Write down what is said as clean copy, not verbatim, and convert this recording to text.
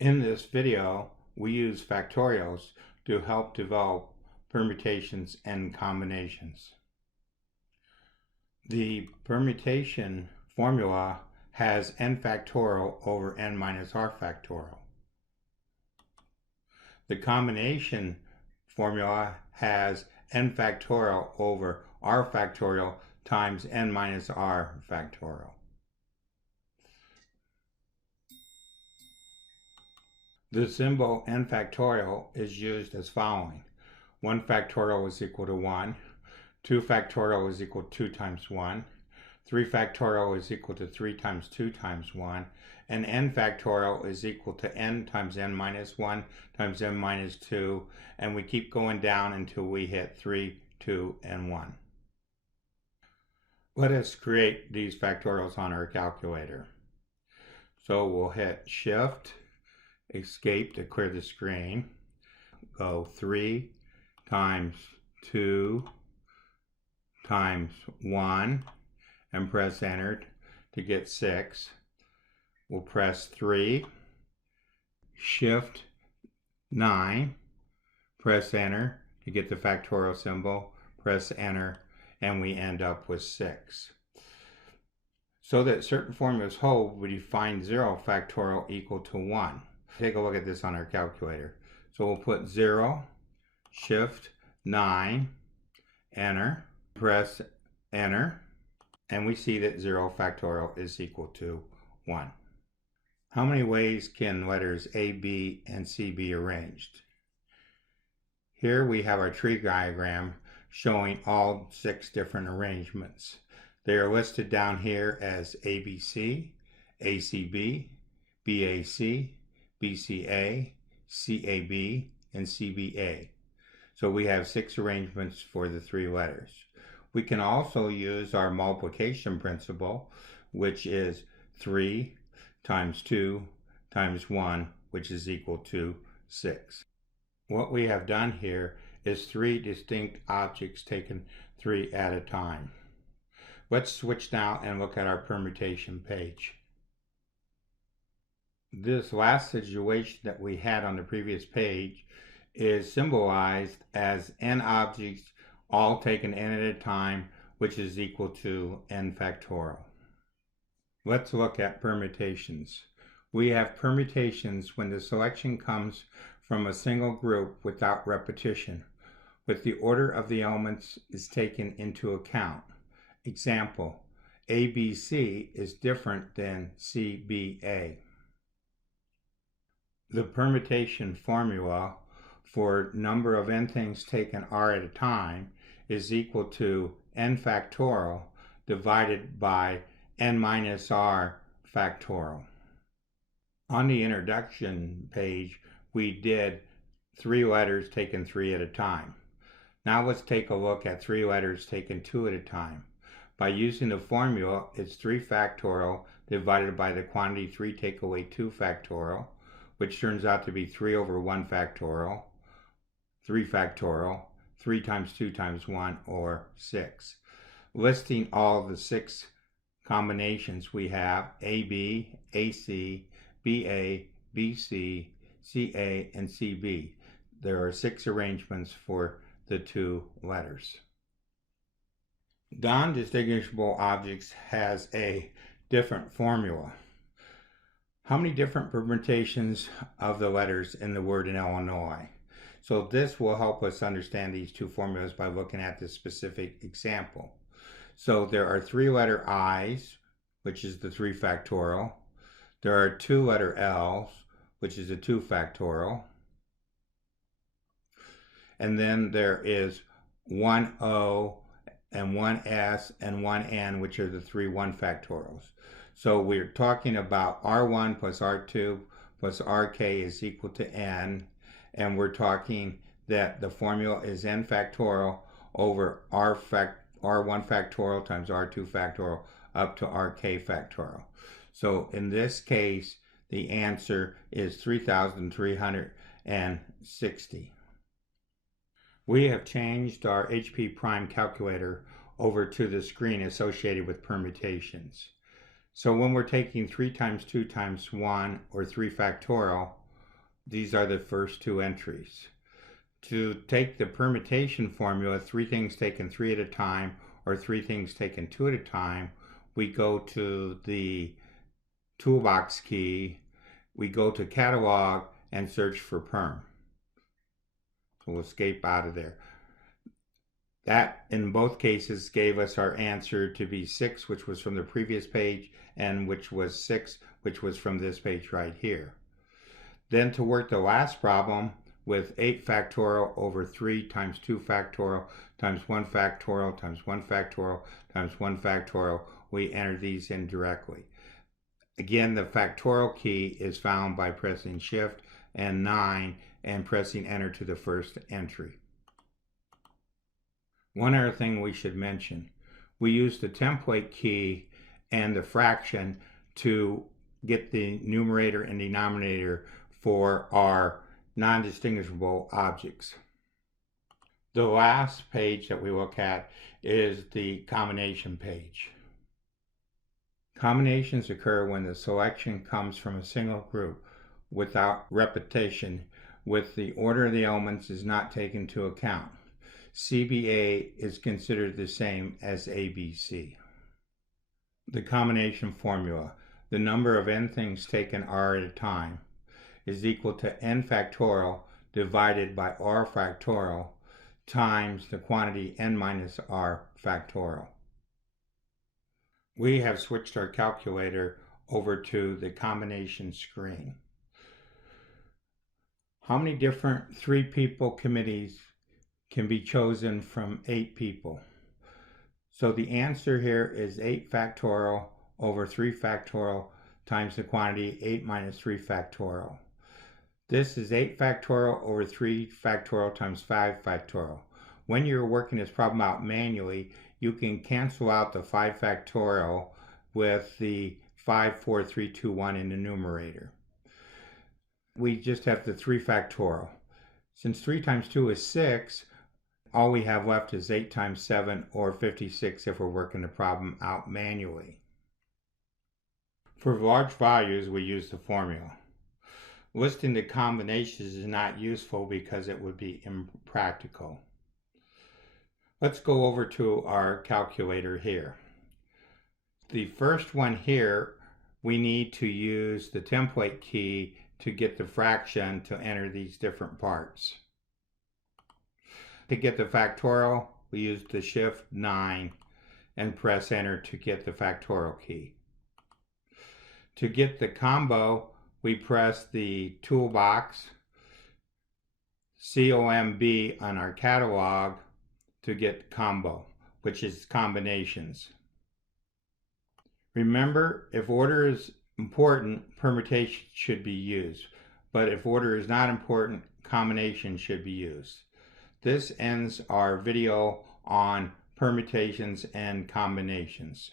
In this video, we use factorials to help develop permutations and combinations. The permutation formula has n factorial over n minus r factorial. The combination formula has n factorial over r factorial times n minus r factorial. The symbol n factorial is used as following. 1 factorial is equal to 1. 2 factorial is equal to 2 times 1. 3 factorial is equal to 3 times 2 times 1. And n factorial is equal to n times n minus 1 times n minus 2. And we keep going down until we hit 3, 2, and 1. Let us create these factorials on our calculator. So we'll hit Shift, Escape to clear the screen. Go 3 times 2 times 1 and press enter to get 6. We'll press 3, Shift 9, press enter to get the factorial symbol, press enter, and we end up with 6. So that certain formulas hold, we define 0 factorial equal to 1. Take a look at this on our calculator. So we'll put 0, Shift 9, enter, press enter, and we see that 0 factorial is equal to 1. How many ways can letters A, B, and C be arranged? Here we have our tree diagram showing all 6 different arrangements. They are listed down here as ABC, ACB, BAC, BCA, CAB, and CBA. So we have 6 arrangements for the 3 letters. We can also use our multiplication principle, which is 3 times 2 times 1, which is equal to 6. What we have done here is 3 distinct objects taken 3 at a time. Let's switch now and look at our permutation page. This last situation that we had on the previous page is symbolized as n objects all taken n at a time, which is equal to n factorial. Let's look at permutations. We have permutations when the selection comes from a single group without repetition, but the order of the elements is taken into account. Example, ABC is different than CBA. The permutation formula for number of n things taken r at a time is equal to n factorial divided by n minus r factorial. On the introduction page, we did 3 letters taken 3 at a time. Now let's take a look at 3 letters taken 2 at a time. By using the formula, it's 3 factorial divided by the quantity 3 take away 2 factorial, which turns out to be 3 over 1 factorial, 3 factorial, 3 times 2 times 1, or 6. Listing all the 6 combinations we have, AB, AC, BA, BC, CA, and CB. There are 6 arrangements for the 2 letters. Non-distinguishable objects has a different formula. How many different permutations of the letters in the word in Illinois? So this will help us understand these 2 formulas by looking at this specific example. So there are 3 letter I's, which is the 3 factorial. There are 2 letter L's, which is a 2 factorial. And then there is 1 O and 1 S and 1 N, which are the 3 1 factorials. So we're talking about R1 plus R2 plus RK is equal to N, and we're talking that the formula is N factorial over R1 factorial times R2 factorial up to RK factorial. So in this case, the answer is 3,360. We have changed our HP prime calculator over to the screen associated with permutations. So when we're taking 3 times 2 times 1 or 3 factorial, These are the first two entries. To take the permutation formula, 3 things taken 3 at a time, or 3 things taken 2 at a time, we go to the toolbox key, we go to catalog and search for perm. So we'll escape out of there. That, in both cases, gave us our answer to be 6, which was from the previous page, and which was 6, which was from this page right here. Then to work the last problem with 8 factorial over 3 times 2 factorial times 1 factorial times 1 factorial times 1 factorial, we enter these in directly. Again, the factorial key is found by pressing Shift and 9 and pressing Enter to the first entry. One other thing we should mention, we use the template key and the fraction to get the numerator and denominator for our non-distinguishable objects. The last page that we look at is the combination page. Combinations occur when the selection comes from a single group without repetition, with the order of the elements is not taken into account. CBA is considered the same as ABC. The combination formula, the number of n things taken r at a time, is equal to n factorial divided by r factorial times the quantity n minus r factorial. We have switched our calculator over to the combination screen. How many different 3-people committees can be chosen from 8 people? So the answer here is 8 factorial over 3 factorial times the quantity 8 minus 3 factorial. This is 8 factorial over 3 factorial times 5 factorial. When you're working this problem out manually, you can cancel out the 5 factorial with the 5, 4, 3, 2, 1 in the numerator. We just have the 3 factorial. Since 3 times 2 is 6, all we have left is 8 times 7, or 56 if we're working the problem out manually. For large values, we use the formula. Listing the combinations is not useful because it would be impractical. Let's go over to our calculator here. The first one here, we need to use the template key to get the fraction to enter these different parts. To get the factorial, we use the Shift 9 and press Enter to get the factorial key. To get the combo, we press the toolbox, COMB on our catalog to get combo, which is combinations. Remember, if order is important, permutation should be used, but if order is not important, combination should be used. This ends our video on permutations and combinations.